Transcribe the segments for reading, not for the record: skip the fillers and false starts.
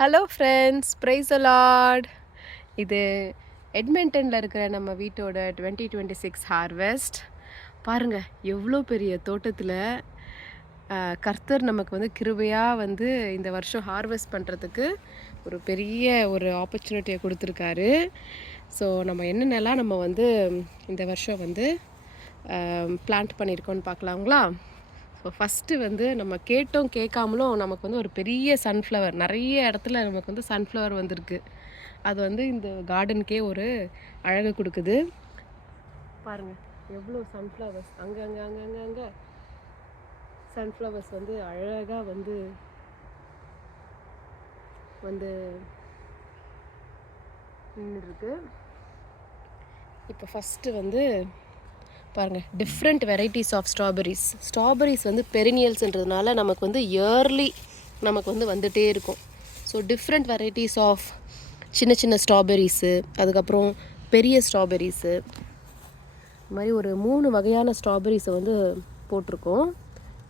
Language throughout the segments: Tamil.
ஹலோ ஃப்ரெண்ட்ஸ், ப்ரைஸ் தி லார்ட். இது எட்மண்டனில் இருக்கிற நம்ம வீட்டோட 2026 ஹார்வெஸ்ட். பாருங்கள், எவ்வளோ பெரிய தோட்டத்தில் கர்த்தர் நமக்கு வந்து கிருபையாக வந்து இந்த வருஷம் ஹார்வெஸ்ட் பண்ணுறதுக்கு ஒரு பெரிய ஒரு ஆப்பர்ச்சுனிட்டியை கொடுத்துருக்காரு. ஸோ நம்ம என்னென்னலாம் நம்ம வந்து இந்த வருஷம் வந்து பிளான்ட் பண்ணியிருக்கோன்னு பார்க்கலாங்களா? ஸோ ஃபஸ்ட்டு வந்து நம்ம கேட்டோம் கேட்காமலும் நமக்கு வந்து ஒரு பெரிய சன்ஃப்ளவர், நிறைய இடத்துல நமக்கு வந்து சன்ஃப்ளவர் வந்திருக்கு. அது வந்து இந்த கார்டனுக்கே ஒரு அழகு கொடுக்குது. பாருங்கள், எவ்வளோ சன்ஃப்ளவர்ஸ் அங்கே அங்கே அங்கே அங்கே அங்கே சன்ஃப்ளவர்ஸ் வந்து அழகாக வந்து வந்து நின்றுருக்கு. இப்போ ஃபஸ்ட்டு வந்து பாருங்கள், டிஃப்ரெண்ட் வெரைட்டிஸ் ஆஃப் ஸ்ட்ராபெரிஸ் வந்து பெரினியல்ஸ்ன்றதுனால நமக்கு வந்து இயர்லி நமக்கு வந்து வந்துகிட்டே இருக்கும். ஸோ டிஃப்ரெண்ட் வெரைட்டிஸ் ஆஃப் சின்ன சின்ன ஸ்ட்ராபெரிஸு, அதுக்கப்புறம் பெரிய ஸ்ட்ராபெரிஸு, இது மாதிரி ஒரு 3 வகையான ஸ்ட்ராபெரிஸை வந்து போட்டிருக்கோம்.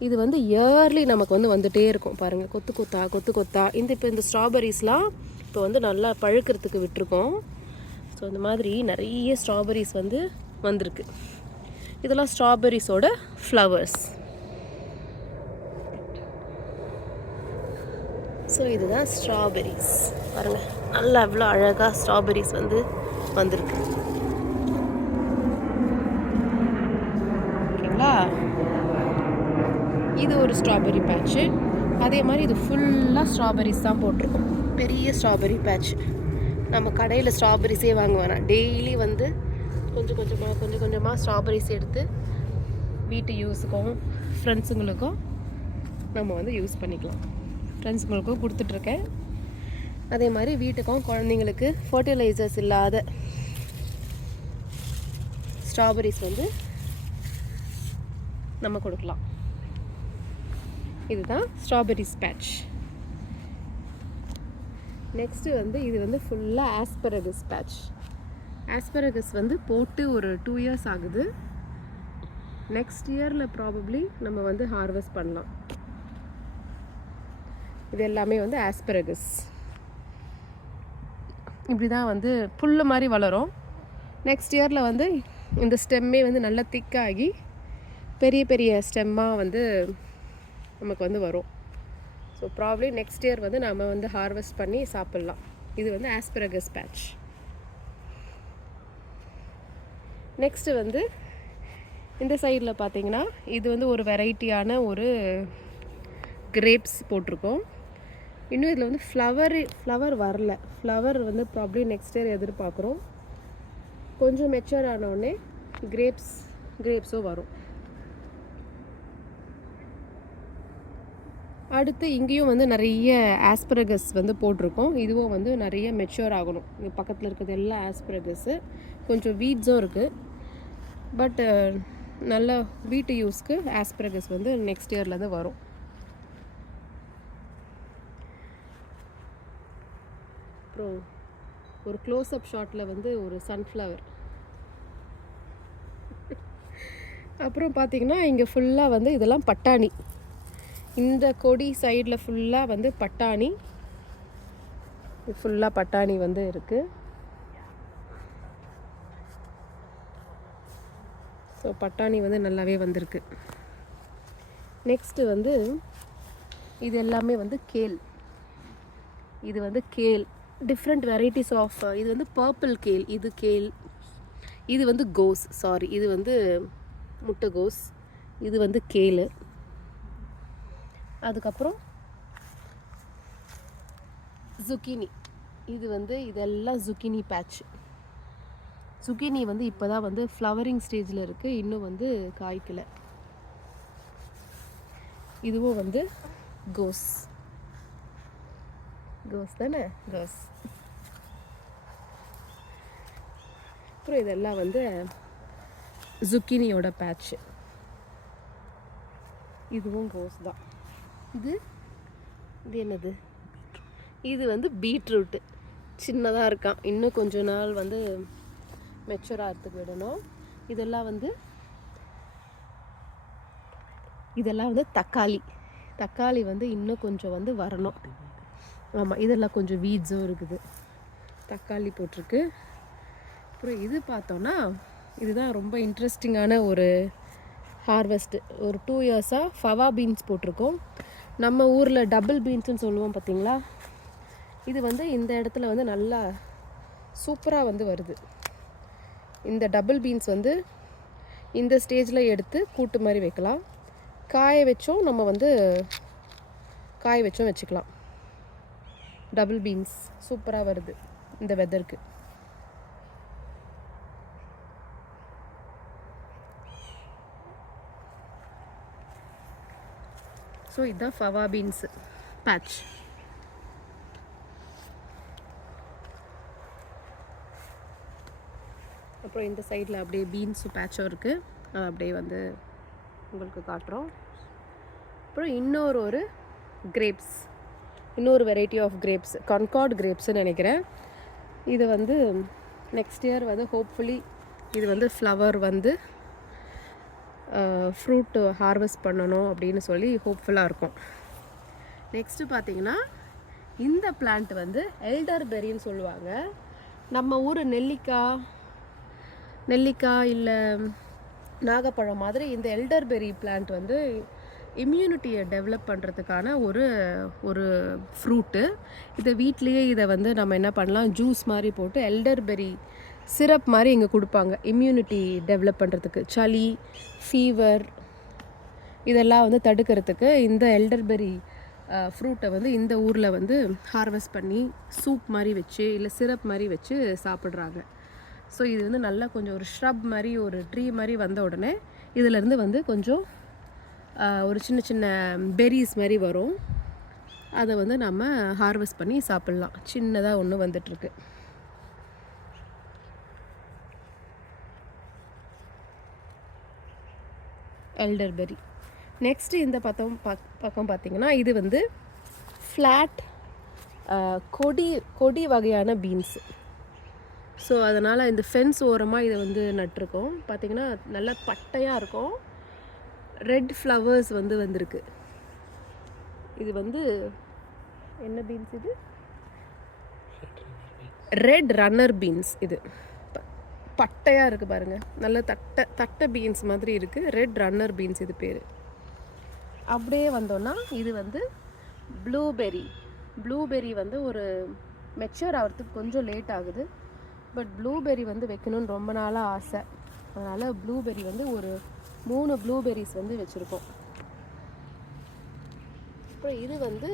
இது வந்து இயர்லி நமக்கு வந்து வந்துகிட்டே இருக்கும். பாருங்கள், கொத்து கொத்தா இந்த ஸ்ட்ராபெரிஸ்லாம் இப்போ வந்து நல்லா பழுக்கிறதுக்கு விட்டுருக்கோம். ஸோ இந்த மாதிரி நிறைய ஸ்ட்ராபெரிஸ் வந்து வந்திருக்கு. இதெல்லாம் ஸ்ட்ராபெரிஸோட ஃப்ளவர்ஸ். ஸோ இதுதான் ஸ்ட்ராபெரிஸ். பாருங்கள், நல்லா எவ்வளோ அழகாக ஸ்ட்ராபெரிஸ் வந்து வந்திருக்கு. ஓகேங்களா? இது ஒரு ஸ்ட்ராபெரி பேட்ச்சு. அதே மாதிரி இது ஃபுல்லாக ஸ்ட்ராபெரிஸ் தான் போட்டிருக்கோம். பெரிய ஸ்ட்ராபெரி பேட்ச். நம்ம கடையில் ஸ்ட்ராபெரிஸே வாங்க வேணாம். டெய்லி வந்து கொஞ்சம் கொஞ்சமாக ஸ்ட்ராபெரிஸ் எடுத்து வீட்டு யூஸுக்கும் ஃப்ரெண்ட்ஸுங்களுக்கும் நம்ம வந்து யூஸ் பண்ணிக்கலாம். ஃப்ரெண்ட்ஸுங்களுக்கும் கொடுத்துட்ருக்கேன். அதே மாதிரி வீட்டுக்கும் குழந்தைங்களுக்கு ஃபர்டிலைசர்ஸ் இல்லாத ஸ்ட்ராபெரிஸ் வந்து நம்ம கொடுக்கலாம். இதுதான் ஸ்ட்ராபெரிஸ் பேட்ச். நெக்ஸ்ட்டு வந்து இது வந்து ஃபுல்லாக ஆஸ்பரகஸ் பேட்ச். ஆஸ்பரகஸ் வந்து போட்டு ஒரு 2 years ஆகுது. நெக்ஸ்ட் இயரில் ப்ராபப்ளி நம்ம வந்து ஹார்வெஸ்ட் பண்ணலாம். இது எல்லாமே வந்து ஆஸ்பரகஸ். இப்படி தான் வந்து புல்லு மாதிரி வளரும். நெக்ஸ்ட் இயரில் வந்து இந்த ஸ்டெம்மே வந்து நல்லா திக்காகி பெரிய பெரிய ஸ்டெம்மாக வந்து நமக்கு வந்து வரும். ஸோ ப்ராபப்ளி நெக்ஸ்ட் இயர் வந்து நம்ம வந்து ஹார்வெஸ்ட் பண்ணி சாப்பிட்லாம். இது வந்து ஆஸ்பரகஸ் பேட்ச். நெக்ஸ்ட்டு வந்து இந்த சைடில் பார்த்தீங்கன்னா இது வந்து ஒரு வெரைட்டியான ஒரு கிரேப்ஸ் போட்டிருக்கோம். இன்னும் இதில் வந்து ஃப்ளவர் வரல. ஃப்ளவர் வந்து ப்ராப்ளி நெக்ஸ்ட் இயர் எதிர்பார்க்குறோம். கொஞ்சம் மெச்சூர் ஆனோடனே கிரேப்ஸும் வரும். அடுத்து இங்கேயும் வந்து நிறைய ஆஸ்பரகஸ் வந்து போட்டிருக்கோம். இதுவும் வந்து நிறைய மெச்சூர் ஆகணும். இங்கே பக்கத்தில் இருக்கிறது எல்லாம் ஆஸ்பரகஸ்ஸு. கொஞ்சம் வீட்ஸும் இருக்குது. பட் நல்ல வீட்டு யூஸ்க்கு ஆஸ்பரகஸ் வந்து நெக்ஸ்ட் இயர்லேருந்து வரும். அப்புறம் ஒரு க்ளோஸ்அப் ஷாட்டில் வந்து ஒரு சன்ஃப்ளவர். அப்புறம் பார்த்திங்கன்னா இங்கே ஃபுல்லாக வந்து இதெல்லாம் பட்டாணி. இந்த கொடி சைடில் ஃபுல்லாக வந்து பட்டாணி. ஃபுல்லாக பட்டாணி வந்து இருக்குது. ஸோ பட்டாணி வந்து நல்லாவே வந்திருக்கு. நெக்ஸ்ட்டு வந்து இது எல்லாமே வந்து கேல். இது வந்து கேல், டிஃப்ரெண்ட் வெரைட்டிஸ் ஆஃப். இது வந்து பர்பிள் கேல். இது கேல். இது வந்து கோஸ். இது வந்து முட்டைகோஸ். இது வந்து கேலு. அதுக்கப்புறம் zucchini. இதெல்லாம் zucchini பேட்ச். zucchini வந்து இப்போ தான் வந்து ஃப்ளவரிங் ஸ்டேஜில் இருக்குது. இன்னும் வந்து காய்க்கலை. இதுவும் வந்து கோஸ் தானே, கோஸ். அப்புறம் இதெல்லாம் வந்து zucchiniயோட பேட்ச்சு. இதுவும் கோஸ் தான். இது என்னது? இது வந்து பீட்ரூட்டு. சின்னதாக இருக்கான். இன்னும் கொஞ்ச நாள் வந்து மெச்சூர் ஆகிறதுக்கு விடணும். இதெல்லாம் வந்து தக்காளி வந்து இன்னும் கொஞ்சம் வந்து வரணும். ஆமாம், இதெல்லாம் கொஞ்சம் வீட்ஸும் இருக்குது. தக்காளி போட்டிருக்கு. அப்புறம் இது பார்த்தோன்னா, இதுதான் ரொம்ப இன்ட்ரெஸ்டிங்கான ஒரு ஹார்வெஸ்ட்டு. ஒரு 2 இயர்ஸாக ஃபவா பீன்ஸ் போட்டிருக்கோம். நம்ம ஊரில் டபுள் பீன்ஸுன்னு சொல்லுவோம் பார்த்தீங்களா, இது வந்து இந்த இடத்துல வந்து நல்லா சூப்பராக வந்து வருது. இந்த டபுள் பீன்ஸ் வந்து இந்த ஸ்டேஜில் எடுத்து கூட்டு மாதிரி வைக்கலாம். காய வச்சும் நம்ம வந்து காய வச்சும் வச்சுக்கலாம். டபுள் பீன்ஸ் சூப்பராக வருது இந்த வெதருக்கு. ஸோ இதுதான் ஃபவா பீன்ஸ் பேட்ச். அப்புறம் இந்த சைடில் அப்படியே பீன்ஸும் பேட்சும் இருக்குது. அது அப்படியே வந்து உங்களுக்கு காட்டுறோம். அப்புறம் இன்னொரு கிரேப்ஸ், இன்னொரு வெரைட்டி ஆஃப் கிரேப்ஸ், கன்கார்ட் கிரேப்ஸ்ன்னு நினைக்கிறேன். இது வந்து நெக்ஸ்ட் இயர் வந்து ஹோப்ஃபுல்லி இது வந்து ஃப்ளவர் வந்து ஃப்ரூட் ஹார்வெஸ்ட் பண்ணணும் அப்படின்னு சொல்லி ஹோப்ஃபுல்லாக இருக்கும். நெக்ஸ்ட்டு பார்த்திங்கன்னா இந்த பிளான்ட் வந்து எல்டர் பெரின்னு சொல்லுவாங்க. நம்ம ஊர் நெல்லிக்காய் இல்லை நாகப்பழம் மாதிரி இந்த எல்டர்பெரி பிளான்ட் வந்து இம்யூனிட்டியை டெவலப் பண்ணுறதுக்கான ஒரு ஃப்ரூட்டு. இதை வீட்லேயே இதை வந்து நம்ம என்ன பண்ணலாம், ஜூஸ் மாதிரி போட்டு எல்டர்பெரி சிரப் மாதிரி இங்கே கொடுப்பாங்க. இம்யூனிட்டி டெவலப் பண்ணுறதுக்கு, சளி, ஃபீவர் இதெல்லாம் வந்து தடுக்கிறதுக்கு இந்த எல்டர்பெரி ஃப்ரூட்டை வந்து இந்த ஊரில் வந்து ஹார்வெஸ்ட் பண்ணி சூப் மாதிரி வச்சு இல்லை சிரப் மாதிரி வச்சு சாப்பிட்றாங்க. ஸோ இது வந்து நல்லா கொஞ்சம் ஒரு ஷ்ரப் மாதிரி ஒரு ட்ரீ மாதிரி வந்த உடனே இதிலேருந்து வந்து கொஞ்சம் ஒரு சின்ன சின்ன பெரிஸ் மாதிரி வரும். அதை வந்து நம்ம ஹார்வெஸ்ட் பண்ணி சாப்பிட்லாம். சின்னதாக ஒன்று வந்துட்டுருக்கு. எல்டர்பெரி. நெக்ஸ்ட்டு இந்த பக்கம் பார்த்திங்கன்னா இது வந்து ஃப்ளாட் கொடி வகையான பீன்ஸு. ஸோ அதனால் இந்த ஃபென்ஸ் ஓரமாக இதை வந்து நட்டிருக்கோம். பார்த்திங்கன்னா நல்லா பட்டையாக இருக்கும். ரெட் ஃப்ளவர்ஸ் வந்து வந்திருக்கு. இது வந்து என்ன பீன்ஸ்? இது ரெட் ரன்னர் பீன்ஸ். இது பட்டையாக இருக்குது பாருங்கள், நல்ல தட்டை பீன்ஸ் மாதிரி இருக்குது. ரெட் ரன்னர் பீன்ஸ் இது பேர். அப்படியே வந்தோன்னா இது வந்து ப்ளூபெரி வந்து ஒரு மெச்சூர் ஆகிறதுக்கு கொஞ்சம் லேட் ஆகுது. பட் ப்ளூபெரி வந்து வைக்கணும்னு ரொம்ப நாளாக ஆசை. அதனால் ப்ளூபெரி வந்து ஒரு 3 ப்ளூபெரிஸ் வந்து வச்சுருக்கோம். அப்புறம் இது வந்து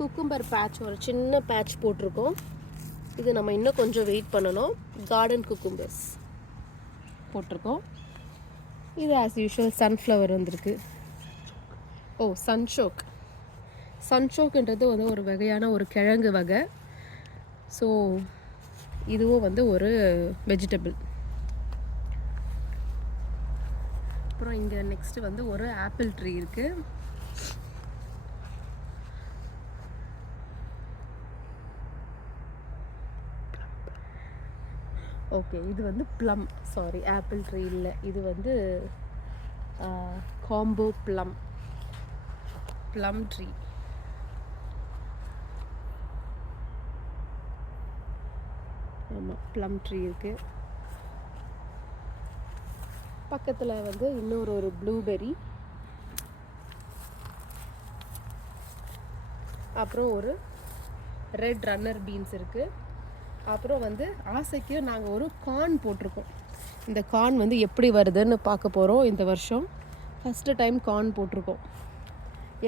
குக்கும்பர் பேட்ச், ஒரு சின்ன பேட்ச் போட்டிருக்கோம். இது நம்ம இன்னும் கொஞ்சம் வெயிட் பண்ணணும். கார்டன் குக்கும்பர்ஸ் போட்டிருக்கோம். இது ஆஸ் யூஷுவல் சன்ஃப்ளவர் வந்திருக்கு. சன்ஷோக்ன்றது வந்து ஒரு வகையான ஒரு கிழங்கு வகை. ஸோ இதுவும் வந்து ஒரு வெஜிடபிள். அப்புறம் இங்கே நெக்ஸ்ட்டு வந்து ஒரு ஆப்பிள் ட்ரீ இருக்குது. ஓகே, இது வந்து ஆப்பிள் ட்ரீ இல்லை, இது வந்து காம்போ ப்ளம் ட்ரீ. ஆமாம், ப்ளம் ட்ரீ இருக்குது. பக்கத்தில் வந்து இன்னொரு ப்ளூபெரி, அப்புறம் ஒரு ரெட் ரன்னர் பீன்ஸ் இருக்குது. அப்புறம் வந்து ஆசைக்கு நாங்கள் ஒரு கார்ன் போட்டிருக்கோம். இந்த கார்ன் வந்து எப்படி வருதுன்னு பார்க்க போகிறோம். இந்த வருஷம் ஃபஸ்ட்டு டைம் கார்ன் போட்டிருக்கோம்.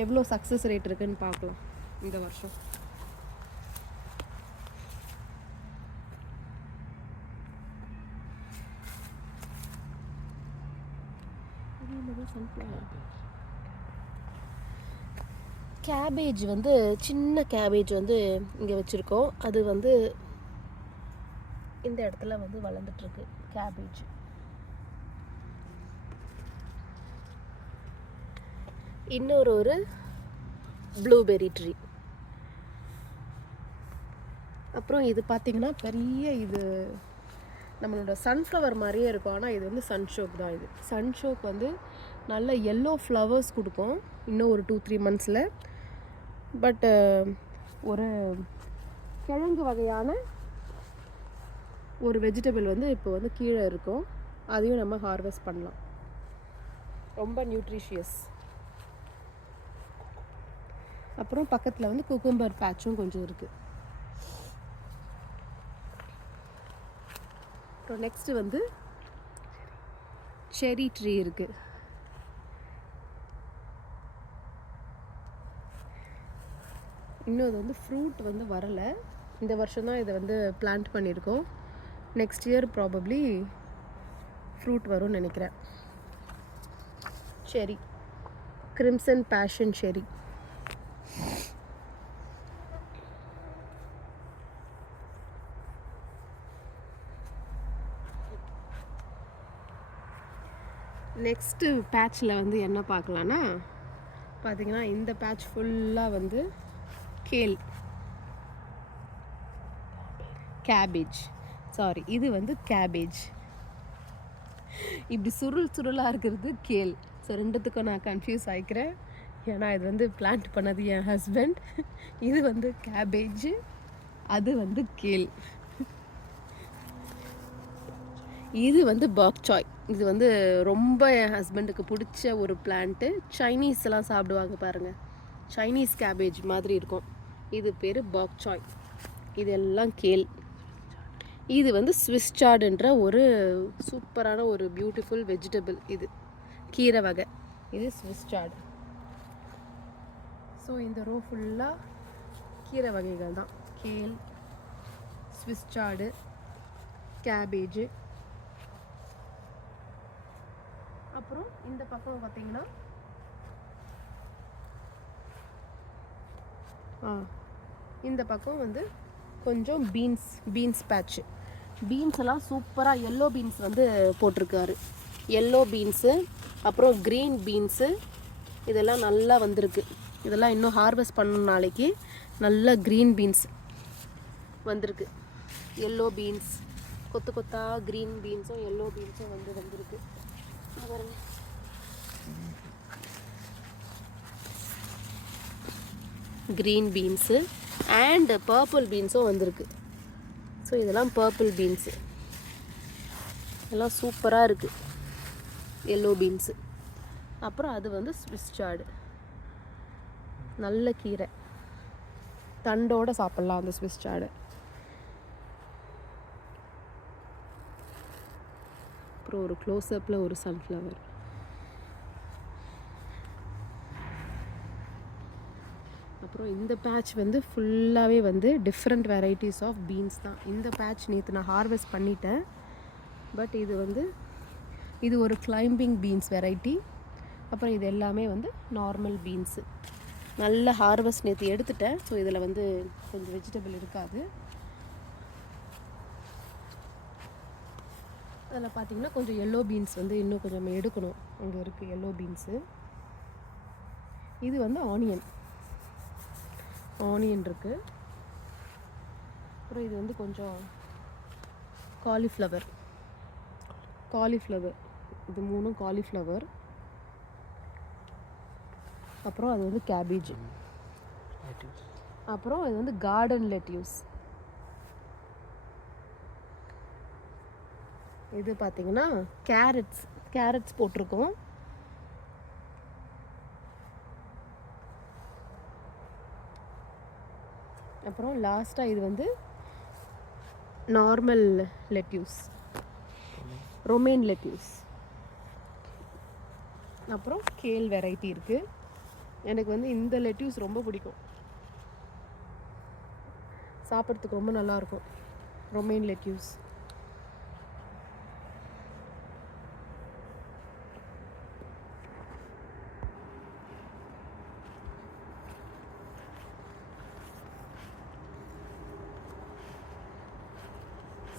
எவ்வளோ சக்ஸஸ் ரேட் இருக்குதுன்னு பார்க்கலாம் இந்த வருஷம். கேபேஜ் வந்து சின்ன கேபேஜ் வந்து இங்கே வச்சுருக்கோம். அது வந்து இந்த இடத்துல வந்து வளர்ந்துட்டுருக்கு கேபேஜ். இன்னொரு ப்ளூபெரி ட்ரீ. அப்புறம் இது பார்த்திங்கன்னா பெரிய, இது நம்மளோட சன்ஃப்ளவர் மாதிரியே இருக்கும். ஆனால் இது வந்து சன்ஷோக் தான். இது சன்ஷோக் வந்து நல்ல எல்லோ ஃப்ளவர்ஸ் கொடுக்கும் இன்னும் ஒரு 2-3 மந்த்ஸில். பட்டு ஒரு கிழங்கு வகையான ஒரு வெஜிடபிள் வந்து இப்போ வந்து கீழே இருக்கும், அதையும் நம்ம ஹார்வெஸ்ட் பண்ணலாம். ரொம்ப நியூட்ரிஷியஸ். அப்புறம் பக்கத்தில் வந்து குக்கும்பர் பேட்சும் கொஞ்சம் இருக்குது. அப்புறம் நெக்ஸ்ட்டு வந்து செரி ட்ரீ இருக்குது. இன்னும் இது வந்து ஃப்ரூட் வந்து வரலை. இந்த வருஷம் தான் இதை வந்து பிளான்ட் பண்ணியிருக்கோம். நெக்ஸ்ட் இயர் ப்ராபப்ளி ஃப்ரூட் வரும்னு நினைக்கிறேன். செரி, கிரிம்சன் பேஷன் செரி. நெக்ஸ்ட்டு பேட்சில் வந்து என்ன பார்க்கலான்னா, பார்த்திங்கன்னா இந்த பேட்ச் ஃபுல்லாக வந்து கேபேஜ். இது வந்து கேபேஜ். இப்படி சுருளாக இருக்கிறது கேல். ஸோ ரெண்டுத்துக்கும் நான் கன்ஃபியூஸ் ஆகிக்கிறேன். ஏன்னா இது வந்து பிளான்ட் பண்ணது என் ஹஸ்பண்ட். இது வந்து கேபேஜ், அது வந்து கேல். இது வந்து பாக்சாய். இது வந்து ரொம்ப என் ஹஸ்பண்டுக்கு பிடிச்ச ஒரு பிளான்ட்டு. சைனீஸ்லாம் சாப்பிடுவாங்க பாருங்கள், சைனீஸ் கேபேஜ் மாதிரி இருக்கும். இது பேர் பாக்சாய். இதெல்லாம் கேல். இது வந்து ஸ்விஸ் சார்டுன்ற ஒரு சூப்பரான ஒரு பியூட்டிஃபுல் வெஜிடபிள். இது கீரை வகை. இது ஸ்விஸ் சார்டு. ஸோ இந்த ரோ ஃபுல்லாக கீரை வகைகள் தான். Kale, Swiss chard, cabbage. அப்புறம் இந்த பக்கம் பார்த்தீங்கன்னா இந்த பக்கம் வந்து கொஞ்சம் பீன்ஸ் பேட்ச்சு. பீன்ஸ் எல்லாம் சூப்பராக எல்லோ பீன்ஸ் வந்து போட்டிருக்காரு. எல்லோ பீன்ஸு, அப்புறம் க்ரீன் பீன்ஸு, இதெல்லாம் நல்லா வந்திருக்கு. இதெல்லாம் இன்னும் ஹார்வெஸ்ட் பண்ண நாளைக்கு நல்ல க்ரீன் பீன்ஸ் வந்திருக்கு. எல்லோ பீன்ஸ் கொத்து கொத்தாக க்ரீன் பீன்ஸும் எல்லோ பீன்ஸும் வந்திருக்கு. க்ரீன் பீன்ஸு அண்ட் பர்பிள் பீன்ஸும் வந்திருக்கு. ஸோ இதெல்லாம் பர்பிள் பீன்ஸு, எல்லாம் சூப்பராக இருக்குது. Yellow beans. அப்புறம் அது வந்து ஸ்விஸ் சார்டு. நல்ல கீரை, தண்டோடு சாப்பிட்லாம் அந்த ஸ்விஸ் சார்டு. அப்புறம் ஒரு க்ளோஸ்அப்பில் ஒரு சன்ஃப்ளவர். அப்புறம் இந்த பேட்ச் வந்து ஃபுல்லாகவே வந்து டிஃப்ரெண்ட் வெரைட்டிஸ் ஆஃப் பீன்ஸ் தான். இந்த பேட்ச் நேற்று நான் ஹார்வெஸ்ட் பண்ணிட்டேன். பட் இது ஒரு கிளைம்பிங் பீன்ஸ் வெரைட்டி. அப்புறம் இது எல்லாமே வந்து நார்மல் பீன்ஸு. நல்ல ஹார்வெஸ்ட் நேற்று எடுத்துட்டேன். ஸோ இதில் வந்து கொஞ்சம் வெஜிடபிள் இருக்காது. அதில் பார்த்திங்கன்னா கொஞ்சம் எல்லோ பீன்ஸ் வந்து இன்னும் கொஞ்சம் எடுக்கணும். அங்கே இருக்குது எல்லோ பீன்ஸு. இது வந்து ஆனியன் இருக்குது. அப்புறம் இது வந்து கொஞ்சம் காலிஃப்ளவர். இது 3 காலிஃப்ளவர். அப்புறம் அது வந்து கேபேஜ். அப்புறம் இது வந்து கார்டன் லெட்யூஸ். இது பார்த்தீங்கன்னா கேரட்ஸ் போட்டிருக்கோம். அப்புறம் லாஸ்ட்டாக இது வந்து நார்மல் லெட்யூஸ், ரொமேன் லெட்யூஸ். அப்புறம் கேல் வெரைட்டி இருக்குது. எனக்கு வந்து இந்த லெட்யூஸ் ரொம்ப பிடிக்கும், சாப்பிட்றதுக்கு ரொம்ப நல்லாயிருக்கும். ரொமேன் லெட்யூஸ்.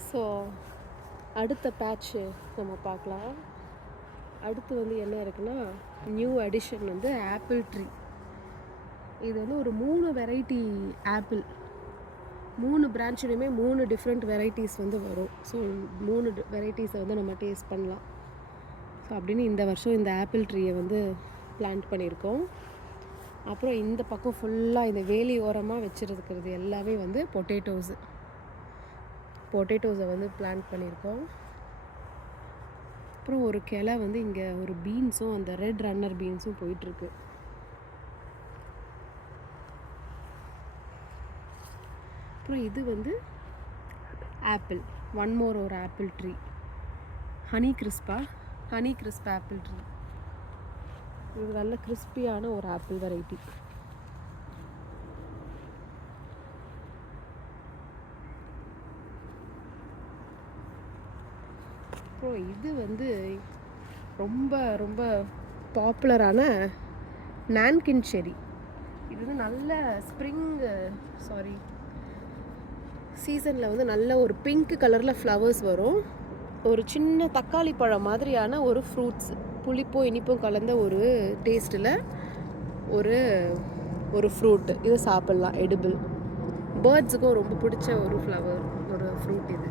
ஸோ அடுத்த பேட்ச்சு நம்ம பார்க்கலாம். அடுத்து வந்து என்ன இருக்குன்னா, நியூ அடிஷன் வந்து ஆப்பிள் ட்ரீ. இது வந்து ஒரு 3 வெரைட்டி ஆப்பிள், 3 பிரான்ச்லையுமே 3 டிஃப்ரெண்ட் வெரைட்டிஸ் வந்து வரும். ஸோ 3 வெரைட்டிஸை வந்து நம்ம டேஸ்ட் பண்ணலாம். ஸோ அப்படின்னு இந்த வருஷம் இந்த ஆப்பிள் ட்ரீயை வந்து பிளான்ட் பண்ணியிருக்கோம். அப்புறம் இந்த பக்கம் ஃபுல்லாக இந்த வேலி ஓரமாக வச்சுருக்கிறது எல்லாமே வந்து பொட்டேட்டோஸை வந்து பிளான்ட் பண்ணியிருக்கோம். அப்புறம் ஒரு கிளை வந்து இங்கே ஒரு பீன்ஸும் அந்த ரெட் ரன்னர் பீன்ஸும் போயிட்டுருக்கு. அப்புறம் இது வந்து ஆப்பிள், ஒரு apple tree, honey crisp apple tree. இது நல்ல கிறிஸ்பியான ஒரு ஆப்பிள் வெரைட்டி. அப்புறம் இது வந்து ரொம்ப ரொம்ப பாப்புலரான நான்கின் செரி. இது வந்து நல்ல சீசனில் வந்து நல்ல ஒரு பிங்க் கலரில் ஃப்ளவர்ஸ் வரும். ஒரு சின்ன தக்காளி பழம் மாதிரியான ஒரு ஃப்ரூட்ஸ், புளிப்பும் இனிப்பும் கலந்த ஒரு டேஸ்ட்டில் ஒரு ஃப்ரூட்டு. இது சாப்பிட்லாம், எடிபிள். பேர்ட்ஸுக்கும் ரொம்ப பிடிச்ச ஒரு ஃப்ரூட் இது.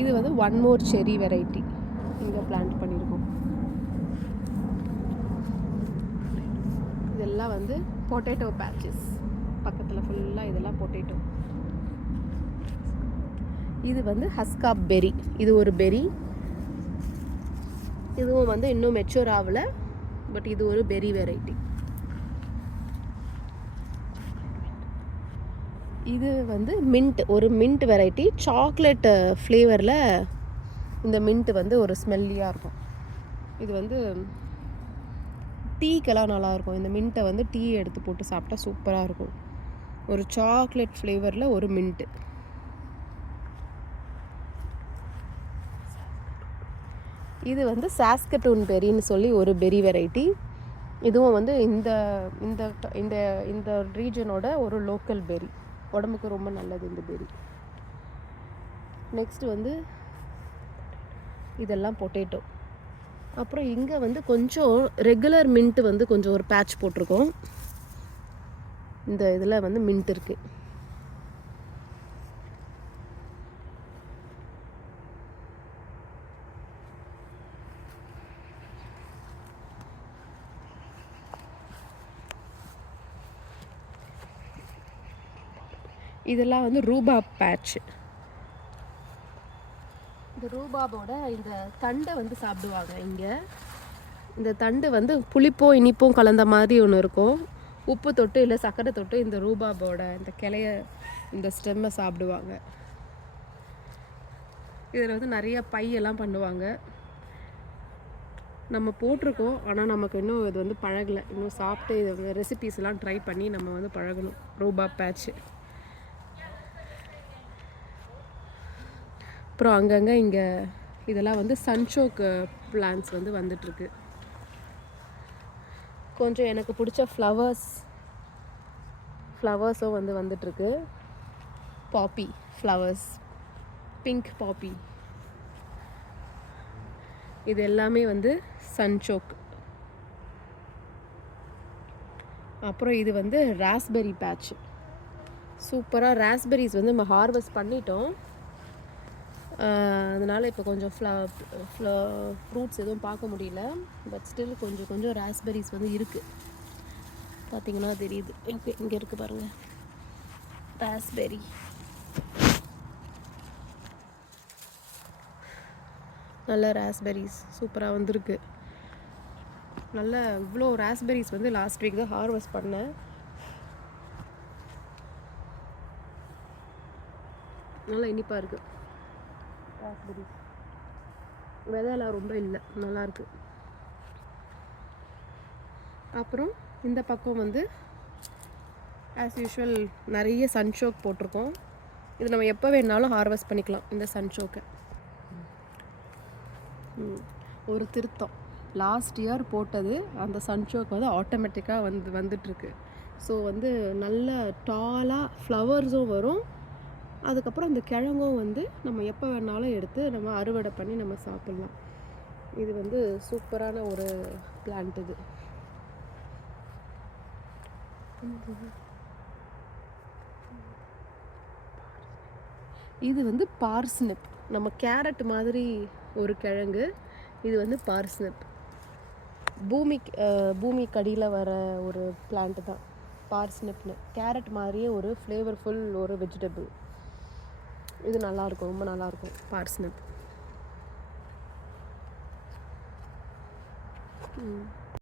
இது வந்து ஒன் மோர் செரி வெரைட்டி இங்கே பிளான்ட் பண்ணியிருக்கோம். இதெல்லாம் வந்து பொட்டேட்டோ பேட்சஸ். பக்கத்தில் ஃபுல்லாக இதெல்லாம் பொட்டேட்டோ. இது வந்து ஹஸ்காப் பெரி. இது ஒரு பெரி. இதுவும் வந்து இன்னும் மெச்சூர் ஆகலை, பட் இது ஒரு பெரி வெரைட்டி. இது வந்து ஒரு மின்ட் வெரைட்டி. சாக்லேட் ஃப்ளேவரில் இந்த மின்ட் வந்து ஒரு ஸ்மெல்லியாக இருக்கும். இது வந்து டீக்கெல்லாம் நல்லாயிருக்கும். இந்த மின்ட்டை வந்து டீ எடுத்து போட்டு சாப்பிட்டா சூப்பராக இருக்கும். ஒரு சாக்லேட் ஃப்ளேவரில் ஒரு மின்ட்டு. இது வந்து சாஸ்கட்டூன் பெரின்னு சொல்லி ஒரு பெரி வெரைட்டி. இதுவும் வந்து இந்த இந்த இந்த இந்த ரீஜனோட ஒரு லோக்கல் பெரி. உடம்புக்கு ரொம்ப நல்லது இந்த பெரி. நெக்ஸ்ட் வந்து இதெல்லாம் பொட்டேட்டோ. அப்புறம் இங்கே வந்து கொஞ்சம் ரெகுலர் மின்ட் வந்து கொஞ்சம் ஒரு பேட்ச் போட்டிருக்கோம். இந்த இதில் வந்து மின்ட் இருக்குது. இதெல்லாம் வந்து ரூபாப் பேட்ச். இந்த ரூபாபோட இந்த தண்டை வந்து சாப்பிடுவாங்க. இங்கே இந்த தண்டு வந்து புளிப்பும் இனிப்பும் கலந்த மாதிரி ஒன்று இருக்கும். உப்பு தொட்டு இல்லை சர்க்கரை தொட்டு இந்த ரூபாபோட இந்த கிளைய, இந்த ஸ்டெம்மை சாப்பிடுவாங்க. இதில் வந்து நிறைய பையெல்லாம் பண்ணுவாங்க. நம்ம போட்டிருக்கோம், ஆனால் நமக்கு இன்னும் இது வந்து பழகலை. இன்னும் சாப்பிட்டு இது ரெசிபீஸ்லாம் ட்ரை பண்ணி நம்ம வந்து பழகணும். Rhubarb batch. அப்புறம் அங்கங்கே இங்கே இதெல்லாம் வந்து சன்ஷோக் பிளான்ஸ் வந்து வந்துட்டுருக்கு. கொஞ்சம் எனக்கு பிடிச்ச ஃப்ளவர்ஸும் வந்து வந்துட்டுருக்கு. பாப்பி ஃப்ளவர்ஸ், பிங்க் பாப்பி. இது எல்லாமே வந்து சன்ஷோக். அப்புறம் இது வந்து ராஸ்பெரி பேட்ச். சூப்பராக ராஸ்பெரிஸ் வந்து நம்ம ஹார்வெஸ்ட் பண்ணிட்டோம். அதனால் இப்போ கொஞ்சம் ஃப்ரூட்ஸ் எதுவும் பார்க்க முடியல. பட் ஸ்டில் கொஞ்சம் ராஸ்பெரிஸ் வந்து இருக்குது. பார்த்தீங்கன்னா தெரியுது. ஓகே, இங்கே இருக்குது பாருங்கள், ராஸ்பெரி. நல்ல ராஸ்பெரிஸ் சூப்பராக வந்திருக்கு. நல்ல இவ்வளோ ராஸ்பெரிஸ் வந்து லாஸ்ட் வீக் தான் ஹார்வெஸ்ட் பண்ணேன். நல்லா இனிப்பாக இருக்குது ராஸ்பெரிஸ். விதையெல்லாம் ரொம்ப இல்லை, நல்லாயிருக்கு. அப்புறம் இந்த பக்கம் வந்து ஆஸ் யூஷுவல் நிறைய சன்ஷோக் போட்டிருக்கோம். இது நம்ம எப்போ வேணாலும் ஹார்வெஸ்ட் பண்ணிக்கலாம். இந்த சன்ஷோக்கை ஒரு திருத்தம், லாஸ்ட் இயர் போட்டது அந்த சன்ஷோக் வந்து ஆட்டோமேட்டிக்காக வந்துட்டுருக்கு. ஸோ வந்து நல்ல டாலாக ஃப்ளவர்ஸும் வரும். அதுக்கப்புறம் அந்த கிழங்கும் வந்து நம்ம எப்போ வேணாலும் எடுத்து நம்ம அறுவடை பண்ணி நம்ம சாப்பிட்லாம். இது வந்து சூப்பரான ஒரு பிளான்ட். இது வந்து பார்ஸ்னிப். நம்ம கேரட் மாதிரி ஒரு கிழங்கு. இது வந்து பார்ஸ்னிப். பூமிக்கு அடியில் வர ஒரு பிளான்ட் தான் பார்ஸ்னிப்னு. கேரட் மாதிரியே ஒரு ஃப்ளேவர்ஃபுல் ஒரு வெஜிடபிள். இது நல்லாயிருக்கும், ரொம்ப நல்லாயிருக்கும் பார்ஸ்னிப்.